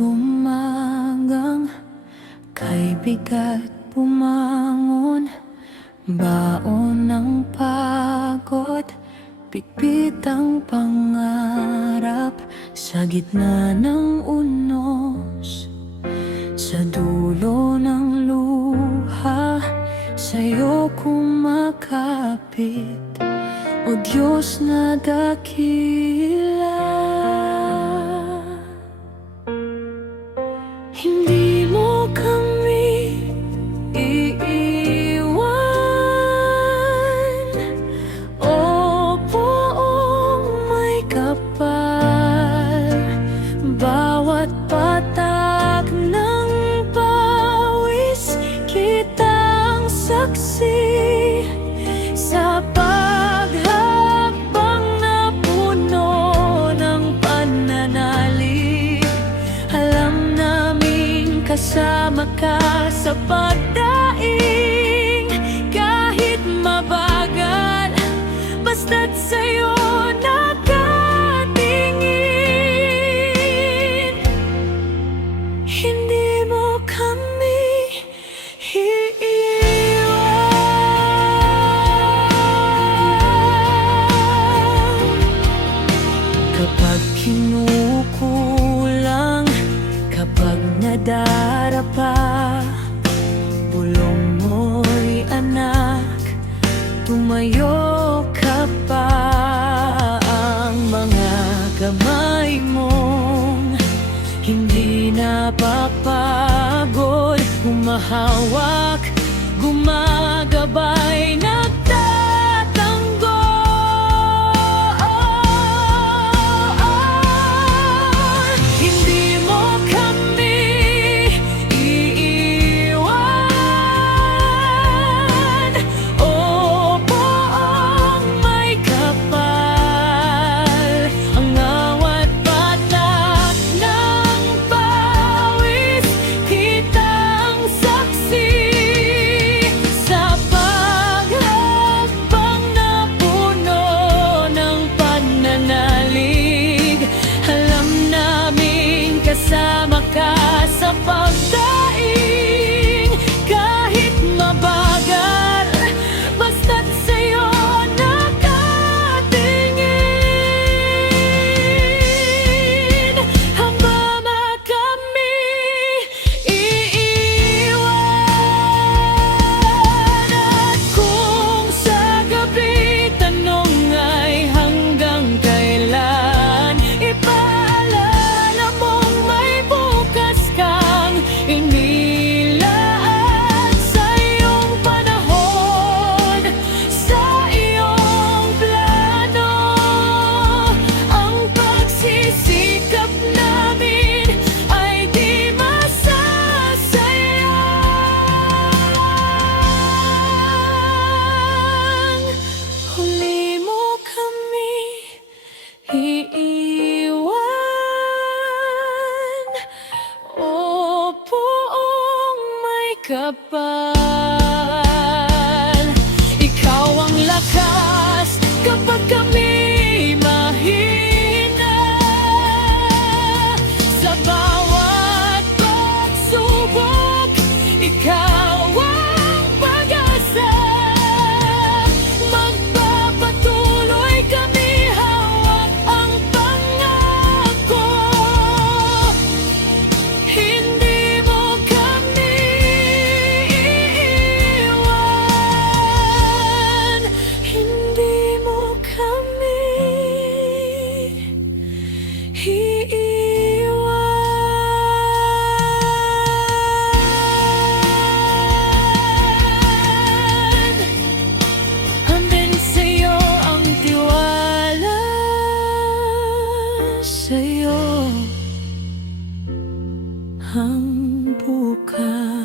tumagang, kay bigat bumangon. Baon ng pagod, bitbit ang pangarap, sa gitna ng unos, sa dulo ng luha, sa'yo kumakapit, o Diyos na dakila. Hindi mo kami iiwan, o Poong may kapal. Bawat patak ng pawis, kitang saksi sa paghakbang na puno ng pananalig. Alam naming kasama ka sa pagdaing, kahit mabagal, basta't sa'yo nakatingin. Hindi mo kami iiwan. Kapag kinukulang, kapag nadarapa, bulong mo'y anak, tumayo ka pa. Ang mga kamay mong hindi napapagod, humahawak, gumagabay, nagtatanggol. Hindi mo kami iiwan, o Poong may kapal. Ang awat patak ng pawis, kitang saksi sa paghakbang na puno ng pananalig. Alam namin kasama ka sa pagdaing, kahit mabagal, basta't sa'yo nakatingin. Hamba kami iiwan, at kung sa gabi tanong ay hanggang kailan, ipaalala mong may bukas kang inilaan sa iyong panahon, sa iyong plano. Ang pagsisikap namin ay di masasayang. Huli mo kami iiwan, o Poong may kapal. Ikaw ang lakas kapag kami mahina, sa bawat pagsubok, ikaw ang pag-asa. Magpapatuloy kami, hawak ang pangako. Hindi mo kami iiwan, hindi mo kami iiwan. Hanggang sa'yo ang tiwala, sa'yo ang bukas.